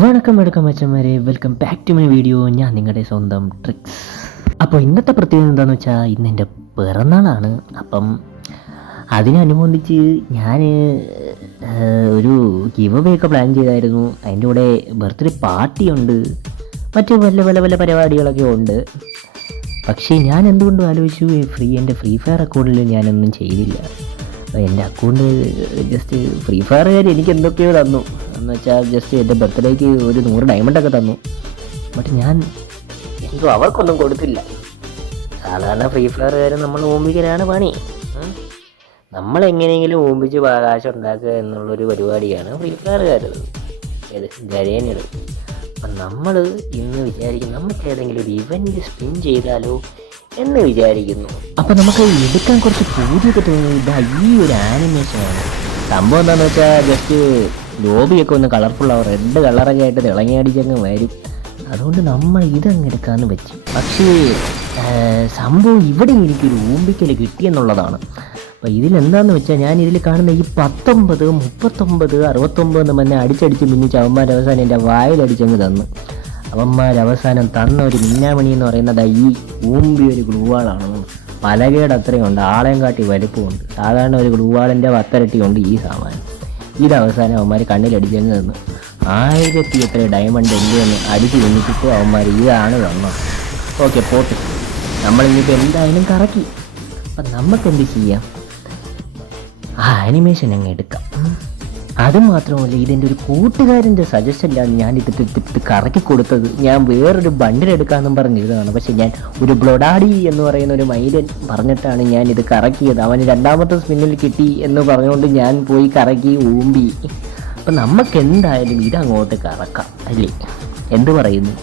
വണക്കം അച്ഛന്മാരെ, welcome back to my video. ഞാൻ നിങ്ങളുടെ സ്വന്തം ട്രിക്സ്. അപ്പോൾ ഇന്നത്തെ പ്രത്യേകത എന്താണെന്ന് വെച്ചാൽ ഇന്ന് എൻ്റെ പിറന്നാളാണ്. അപ്പം അതിനനുബന്ധിച്ച് ഞാൻ ഒരു ഗിവ് അവേ ഒക്കെ പ്ലാൻ ചെയ്തായിരുന്നു. അതിൻ്റെ കൂടെ ബർത്ത്ഡേ പാർട്ടിയുണ്ട്, മറ്റു പല പരിപാടികളൊക്കെ ഉണ്ട്. പക്ഷേ ഞാൻ എന്തുകൊണ്ടും ആലോചിച്ചു എൻ്റെ ഫ്രീ ഫയർ അക്കൗണ്ടിൽ ഞാനൊന്നും ചെയ്തില്ല. എൻ്റെ അക്കൗണ്ട് ജസ്റ്റ് ഫ്രീ ഫയറുകാർ എനിക്ക് എന്തൊക്കെയോ തന്നു എന്ന് വെച്ചാൽ ജസ്റ്റ് എൻ്റെ ബർത്ത്ഡേക്ക് ഒരു 100 ഡയമണ്ടൊക്കെ തന്നു. ബട്ട് ഞാൻ എന്തോ അവർക്കൊന്നും കൊടുത്തില്ല. സാധാരണ ഫ്രീ ഫയറുകാർ നമ്മൾ ഓമ്പിക്കലാണ് പണി. നമ്മളെങ്ങനെയെങ്കിലും ഓമ്പിച്ച് ആകാശം ഉണ്ടാക്കുക എന്നുള്ളൊരു പരിപാടിയാണ് ഫ്രീ ഫയറുകാരത്, ഏത് ഗരേനത്. അപ്പം നമ്മൾ ഇന്ന് വിചാരിക്കും നമുക്ക് ഏതെങ്കിലും ഒരു ഇവൻറ്റ് സ്പിൻ ചെയ്താലോ എന്ന് വിചാരിക്കുന്നു. അപ്പം നമുക്ക് എടുക്കാൻ കുറച്ച് പൂതിയൊക്കെ തോന്നി. ഇതാ ഈ ഒരു ആനിമേഷനാണ് സംഭവം. എന്താണെന്ന് വെച്ചാൽ ജസ്റ്റ് ലോബിയൊക്കെ ഒന്ന് കളർഫുള്ളാവും, റെഡ് കളറൊക്കെ ആയിട്ട് തിളങ്ങിയടിച്ചങ്ങ് വരും. അതുകൊണ്ട് നമ്മൾ ഇതങ്ങ് എടുക്കാമെന്ന് വെച്ചു. പക്ഷേ സംഭവം ഇവിടെ എനിക്കൊരു ഊമ്പിക്കൽ കിട്ടിയെന്നുള്ളതാണ്. അപ്പോൾ ഇതിലെന്താണെന്ന് വെച്ചാൽ ഞാൻ ഇതിൽ കാണുന്ന ഈ 19, 39, 69 എന്ന് പറഞ്ഞാൽ അടിച്ചടിച്ച് മിന്നിച്ച് അവന്മാരവസാനം എൻ്റെ വായിലടിച്ചങ്ങ് തന്നു. അവന്മാരവസാനം തന്ന ഒരു മിന്നാമണി എന്ന് പറയുന്നത് ഈ ഊമ്പി ഒരു ഗ്ലൂവാളാണ്. പലകയുടെ അത്രയും ഉണ്ട്, ആളെയും കാട്ടി വലുപ്പമുണ്ട്. സാധാരണ ഒരു ഗ്ലൂവാളിൻ്റെ 10 ഉണ്ട് ഈ സാമാനം. ഇതവസാനം അവന്മാർ കണ്ണിലടിച്ചങ്ങ് തന്നു. 1000 എത്ര ഡയമണ്ട് എൻ്റെ ഒന്ന് അടിച്ച് മിന്നിച്ചിട്ട് അവന്മാർ ഇതാണ് തന്നത്. ഓക്കെ പോട്ട്, നമ്മളിപ്പോൾ എന്തായാലും കറക്കി. അപ്പം നമുക്കെന്ത് ചെയ്യാം, ആ ആനിമേഷൻ അങ്ങ് എടുക്കാം. അതുമാത്രമല്ല, ഇതെൻ്റെ ഒരു കൂട്ടുകാരൻ്റെ സജഷനിലാണ് ഞാൻ ഇത് കറക്കി കൊടുത്തത്. ഞാൻ വേറൊരു ബണ്ടിലെടുക്കാമെന്നും പറഞ്ഞിരുന്നതാണ്. പക്ഷെ ഞാൻ ഒരു ബ്ലൊഡാഡി എന്ന് പറയുന്ന ഒരു മൈലൻ പറഞ്ഞിട്ടാണ് ഞാൻ ഇത് കറക്കിയത്. അവന് 2ാമത്തെ സ്പിന്നിൽ കിട്ടി എന്ന് പറഞ്ഞുകൊണ്ട് ഞാൻ പോയി കറക്കി ഊമ്പി. അപ്പം നമുക്ക് എന്തായാലും ഇതങ്ങോട്ട് കറക്കാം അല്ലേ, എന്ത് പറയുന്നു?